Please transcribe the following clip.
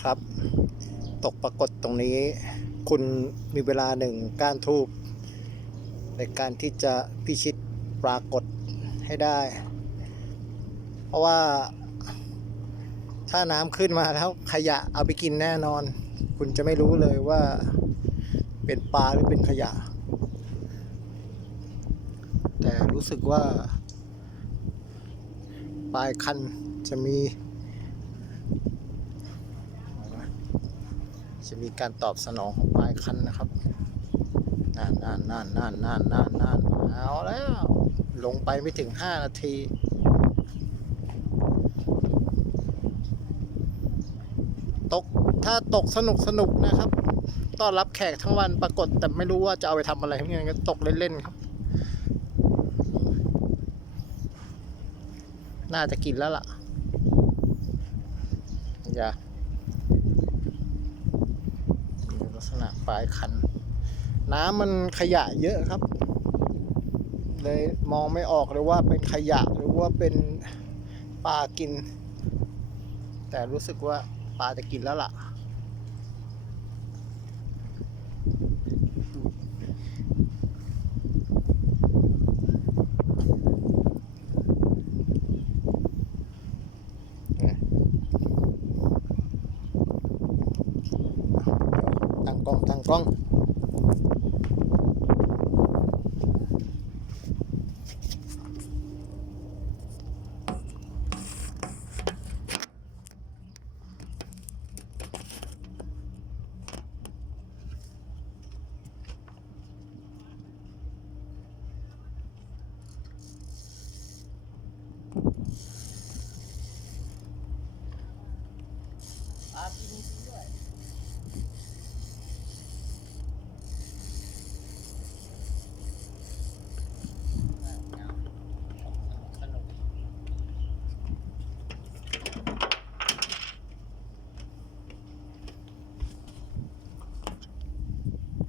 ครับ ตกปรากฏตรงนี้ คุณมีเวลาหนึ่งกานทูบในการที่จะพิชิตปรากฏให้ได้ เพราะว่าถ้าน้ำขึ้นมาแล้วขยะเอาไปกินแน่นอน คุณจะไม่รู้เลยว่าเป็นปลาหรือเป็นขยะ แต่รู้สึกว่า ปลายคันจะมี จะมีการตอบสนองของปลายคันนะครับนานนานนานนานนานนานนานเอาแล้ว ลงไปไม่ถึง 5 นาทีตกถ้าตกสนุกสนุกนะครับต้อนรับแขกทั้งวันปรากฏแต่ไม่รู้ว่าจะเอาไปทำอะไรเงี้ยก็ตกเล่นๆครับ น่าจะกินแล้วล่ะอย่า ลักษณะปลายคัน น้ำมันขยะเยอะครับ เลยมองไม่ออกเลยว่าเป็นขยะหรือว่าเป็นปลากิน แต่รู้สึกว่าปลาจะกินแล้วล่ะ กล้องตั้งกล้องปลากิน